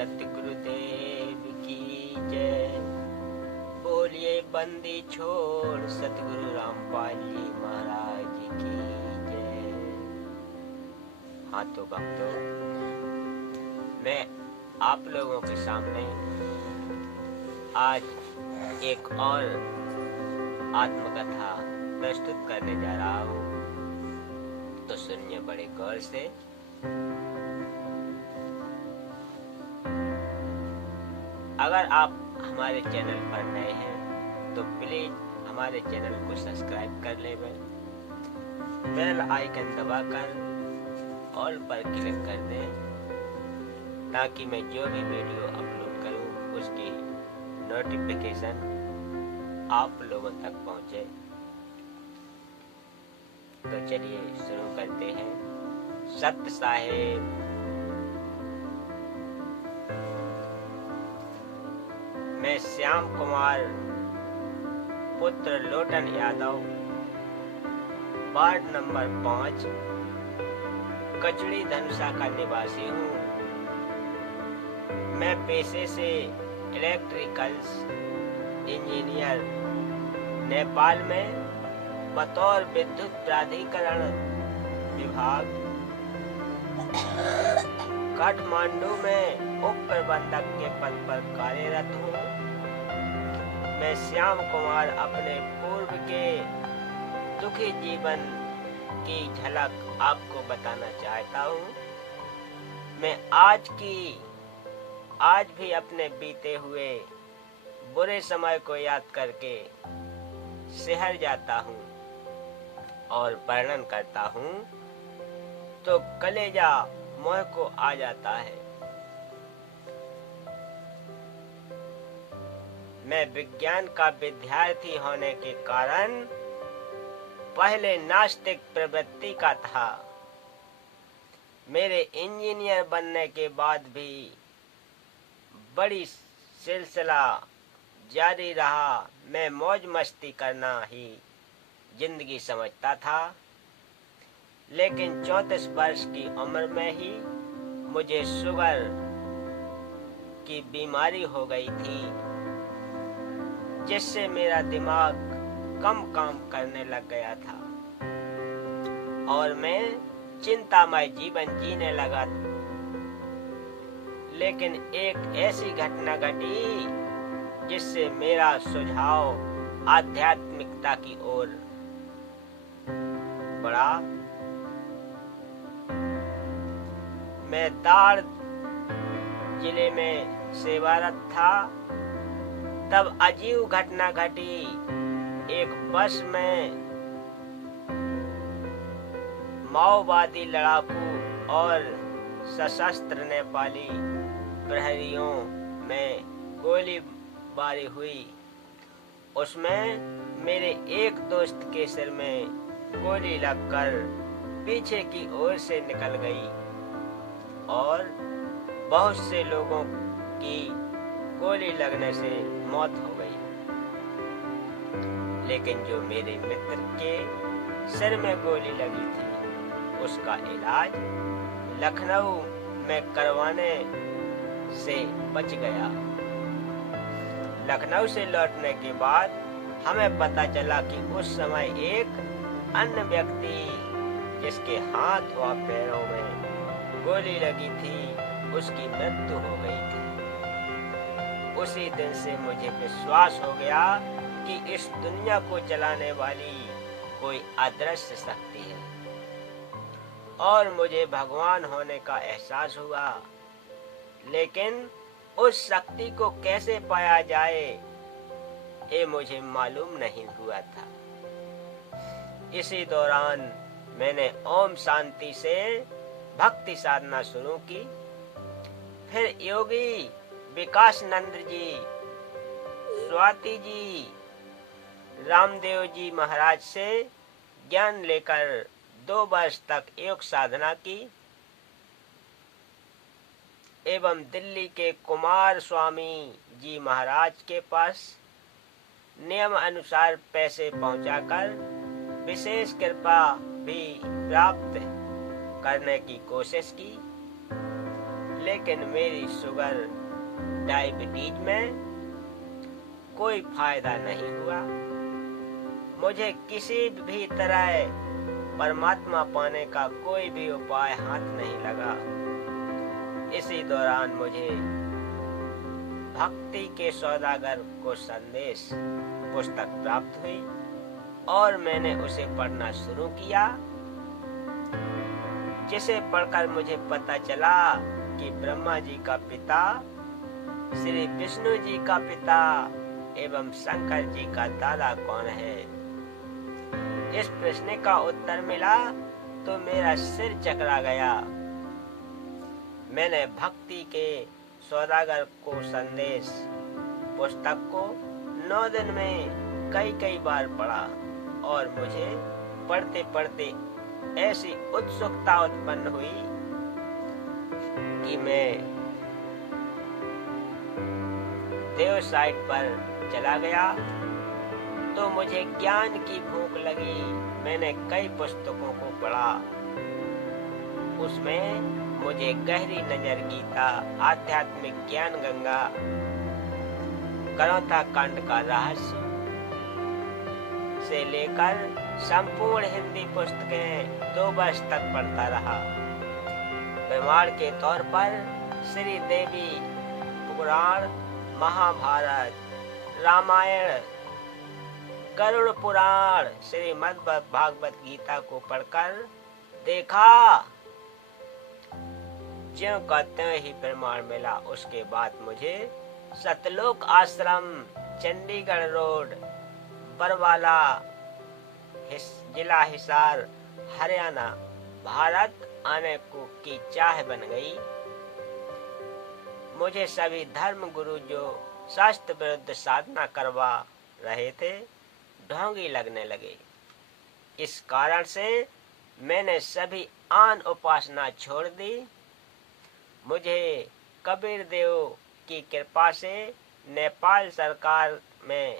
सतगुरुदेव की जय। बोलिए बंदी छोड़ सतगुरु रामपाल जी महाराज की जय। हाँ तो भक्तों, मैं आप लोगों के सामने आज एक और आत्मकथा प्रस्तुत करने जा रहा हूँ, तो सुनिए बड़े गौर से। अगर आप हमारे चैनल पर नए हैं तो प्लीज हमारे चैनल को सब्सक्राइब कर ले, बेल आइकन दबाकर ऑल पर क्लिक कर दें, ताकि मैं जो भी वीडियो अपलोड करूं उसकी नोटिफिकेशन आप लोगों तक पहुंचे। तो चलिए शुरू करते हैं। सत साहेब। मैं श्याम कुमार पुत्र लोटन यादव, वार्ड नंबर 5, कचड़ी धनुषा का निवासी हूँ। मैं पेशे से इलेक्ट्रिकल्स इंजीनियर नेपाल में बतौर विद्युत प्राधिकरण विभाग काठमांडू में उप प्रबंधक के पद पर कार्यरत हूँ। मैं श्याम कुमार अपने पूर्व के दुखी जीवन की झलक आपको बताना चाहता हूँ। मैं आज भी अपने बीते हुए बुरे समय को याद करके शहर जाता हूँ और वर्णन करता हूँ तो कलेजा मोह को आ जाता है। मैं विज्ञान का विद्यार्थी होने के कारण पहले नास्तिक प्रवृत्ति का था। मेरे इंजीनियर बनने के बाद भी बड़ी सिलसिला जारी रहा। मैं मौज मस्ती करना ही जिंदगी समझता था, लेकिन 34 वर्ष की उम्र में ही मुझे शुगर की बीमारी हो गई थी, जिससे मेरा दिमाग कम काम करने लग गया था और मैं चिंतामय जीवन जीने लगा। लेकिन एक ऐसी घटना घटी जिससे मेरा सुझाव आध्यात्मिकता की ओर बढ़ा। मैं दाड़ जिले में सेवारत था, तब अजीब घटना घटी। एक बस में माओवादी लड़ाकू और सशस्त्र नेपाली प्रहरियों में गोलीबारी हुई। उसमें मेरे एक दोस्त के सिर में गोली लगकर पीछे की ओर से निकल गई और बहुत से लोगों की गोली लगने से मौत हो गई। लेकिन जो मेरे मित्र के सिर में गोली लगी थी, उसका इलाज लखनऊ में करवाने से बच गया। लखनऊ से लौटने के बाद हमें पता चला कि उस समय एक अन्य व्यक्ति जिसके हाथ व पैरों में गोली लगी थी, उसकी मृत्यु हो गई थी। उसी दिन से मुझे विश्वास हो गया कि इस दुनिया को चलाने वाली कोई अदृश्य शक्ति है और मुझे भगवान होने का एहसास हुआ। लेकिन उस शक्ति को कैसे पाया जाए, ये मुझे मालूम नहीं हुआ था। इसी दौरान मैंने ओम शांति से भक्ति साधना शुरू की। फिर योगी विकास नंद जी, स्वाति जी, रामदेव जी महाराज से ज्ञान लेकर 2 वर्ष तक योग साधना की एवं दिल्ली के कुमार स्वामी जी महाराज के पास नियम अनुसार पैसे पहुंचाकर विशेष कृपा भी प्राप्त करने की कोशिश की। लेकिन मेरी शुगर डायबिटीज में कोई फायदा नहीं हुआ। मुझे किसी भी तरह परमात्मा पाने का कोई भी उपाय हाथ नहीं लगा। इसी दौरान मुझे भक्ति के सौदागर को संदेश पुस्तक प्राप्त हुई और मैंने उसे पढ़ना शुरू किया, जिसे पढ़कर मुझे पता चला कि ब्रह्मा जी का पिता, श्री विष्णु जी का पिता एवं शंकर जी का दादा कौन है। इस प्रश्न का उत्तर मिला तो मेरा सिर चकरा गया। मैंने भक्ति के सौदागर को संदेश पुस्तक को 9 दिन में कई बार पढ़ा और मुझे पढ़ते पढ़ते ऐसी उत्सुकता उत्पन्न हुई कि मैं देव साइट पर चला गया तो मुझे ज्ञान की भूख लगी। मैंने कई पुस्तकों को पढ़ा, उसमें मुझे गहरी नजर गीता, आध्यात्मिक ज्ञान गंगा, करौता कांड का रहस्य से लेकर संपूर्ण हिंदी पुस्तकें 2 वर्ष तक पढ़ता रहा। प्रमाण के तौर पर श्री देवी पुराण, महाभारत, रामायण, गरुड़ पुराण, श्रीमद् भागवत गीता को पढ़कर देखा, ज्यों का त्यों ही प्रमाण मिला। उसके बाद मुझे सतलोक आश्रम, चंडीगढ़ रोड, बरवाला, जिला हिसार, हरियाणा, भारत आने की चाह बन गई। मुझे सभी धर्म गुरु जो शास्त्र विरुद्ध साधना करवा रहे थे ढोंगी लगने लगे। इस कारण से मैंने सभी आन उपासना छोड़ दी। मुझे कबीर देव की कृपा से नेपाल सरकार में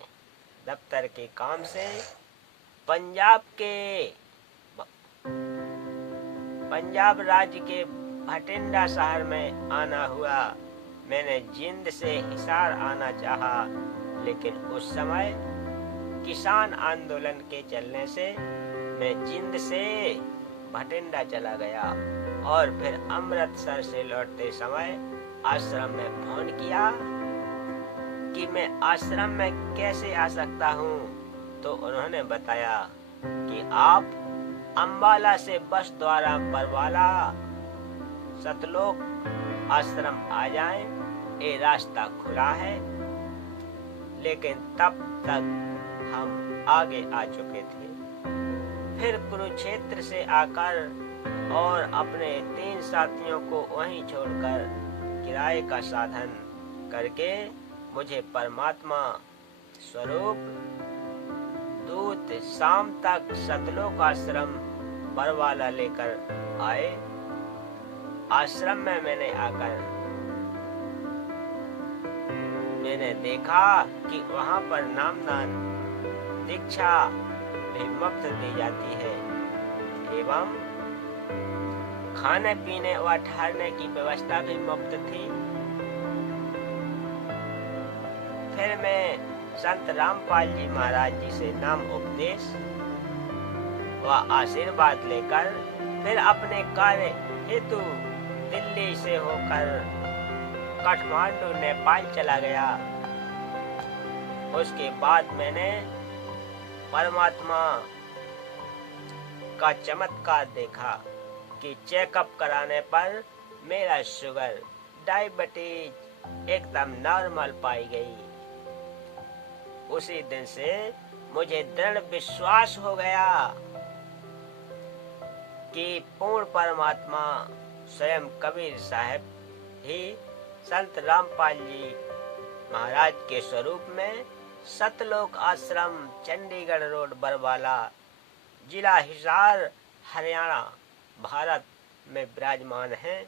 दफ्तर के काम से पंजाब राज्य के भटिंडा शहर में आना हुआ। मैंने जिंद से हिसार आना चाहा, लेकिन उस समय किसान आंदोलन के चलने से मैं जिंद से भटिंडा चला गया और फिर अमृतसर से लौटते समय आश्रम में फोन किया कि मैं आश्रम में कैसे आ सकता हूँ। तो उन्होंने बताया कि आप अंबाला से बस द्वारा बरवाला सतलोक आश्रम आ जाएं, ये रास्ता खुला है। लेकिन तब तक हम आगे आ चुके थे। फिर कुरुक्षेत्र से आकर और अपने 3 साथियों को वहीं छोड़कर किराए का साधन करके मुझे परमात्मा स्वरूप दूत शाम तक सतलोक आश्रम बरवाला लेकर आए। आश्रम में मैंने देखा कि वहाँ पर नामदान दीक्षा भी मुफ्त दी जाती है एवं खाने पीने व ठहरने की व्यवस्था भी मुफ्त थी। फिर मैं संत रामपाल जी महाराज जी से नाम उपदेश व आशीर्वाद लेकर फिर अपने कार्य हेतु दिल्ली से होकर काठमांडू नेपाल चला गया। उसके बाद मैंने परमात्मा का चमत्कार देखा कि चेकअप कराने पर मेरा शुगर, डायबिटीज एकदम नॉर्मल पाई गई। उसी दिन से मुझे दृढ़ विश्वास हो गया कि पूर्ण परमात्मा स्वयं कबीर साहब ही संत रामपाल जी महाराज के स्वरूप में सतलोक आश्रम, चंडीगढ़ रोड, बरवाला, जिला हिसार, हरियाणा, भारत में विराजमान हैं।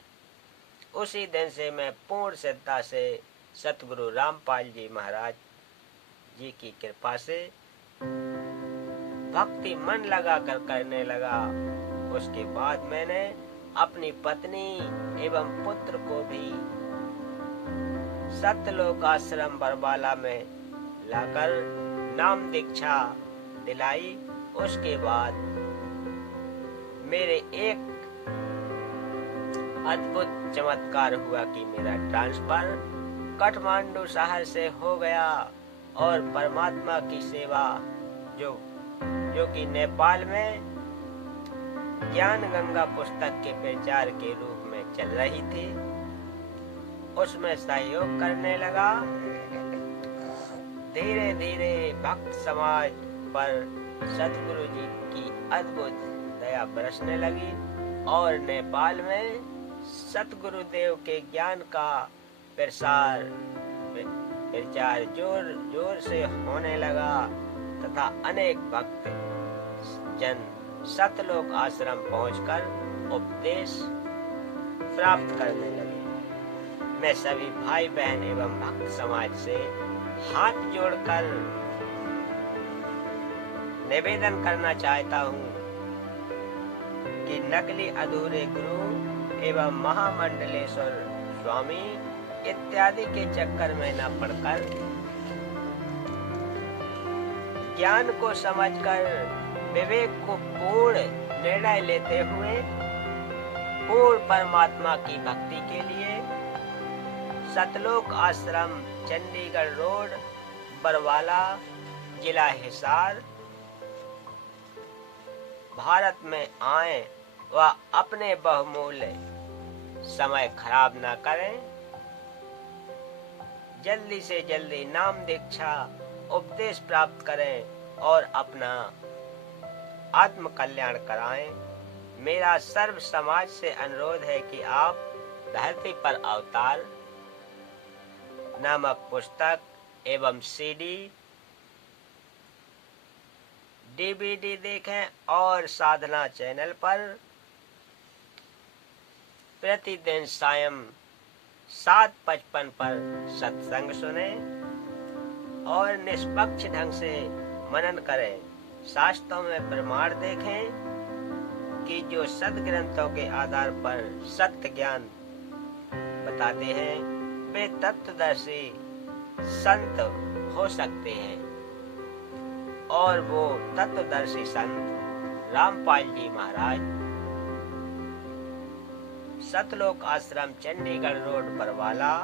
उसी दिन से मैं पूर्ण श्रद्धा से सतगुरु रामपाल जी महाराज जी की कृपा से भक्ति मन लगा कर करने लगा। उसके बाद मैंने अपनी पत्नी एवं पुत्र को भी सत्यलोक आश्रम बरवाला में लाकर नाम दीक्षा दिलाई। उसके बाद मेरे एक अद्भुत चमत्कार हुआ कि मेरा ट्रांसफर काठमांडू शहर से हो गया और परमात्मा की सेवा जो कि नेपाल में ज्ञान गंगा पुस्तक के प्रचार के रूप में चल रही थी, उसमें सहयोग करने लगा। धीरे धीरे भक्त समाज पर सतगुरु जी की अद्भुत दया बरसने लगी और नेपाल में सतगुरुदेव के ज्ञान का प्रचार जोर जोर से होने लगा तथा अनेक भक्त जन सतलोक आश्रम पहुंचकर उपदेश प्राप्त करने लगे। मैं सभी भाई बहन एवं भक्त समाज से हाथ जोड़कर निवेदन करना चाहता हूँ कि नकली अधूरे गुरु एवं महामंडलेश्वर स्वामी इत्यादि के चक्कर में न पड़कर ज्ञान को समझकर विवेक को पूर्ण निर्णय लेते हुए पूर्ण परमात्मा की भक्ति के लिए सतलोक आश्रम, चंडीगढ़ रोड, बरवाला, जिला हिसार, भारत में आए व अपने बहुमूल्य समय खराब न करें। जल्दी से जल्दी नाम दीक्षा उपदेश प्राप्त करें और अपना आत्म कल्याण कराएं। मेरा सर्व समाज से अनुरोध है कि आप धरती पर अवतार नामक पुस्तक एवं सीडी, डीवीडी देखें और साधना चैनल पर प्रतिदिन सायं 7:55 पर सत्संग सुने और निष्पक्ष ढंग से मनन करें। शास्त्रों में प्रमाण देखें कि जो सदग्रंथों के आधार पर सत्य ज्ञान बताते हैं वे तत्वदर्शी संत हो सकते हैं और वो तत्वदर्शी संत रामपाल जी महाराज सतलोक आश्रम, चंडीगढ़ रोड, बरवाला,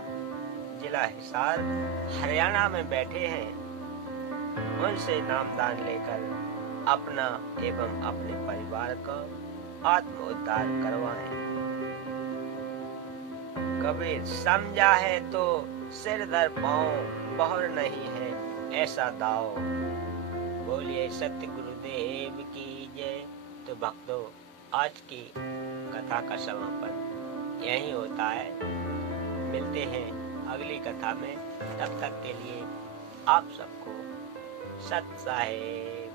जिला हिसार, हरियाणा में बैठे हैं। उनसे नामदान लेकर अपना एवं अपने परिवार का आत्म उद्धार करवाएं। कबीर समझा है तो सिर धर पाँव, बहुर नहीं है ऐसा दाव। बोलिए सत्य गुरुदेव की जय। तो भक्तों, आज की कथा का समापन यही होता है। मिलते हैं अगली कथा में। तब तक के लिए आप सबको सत साहेब।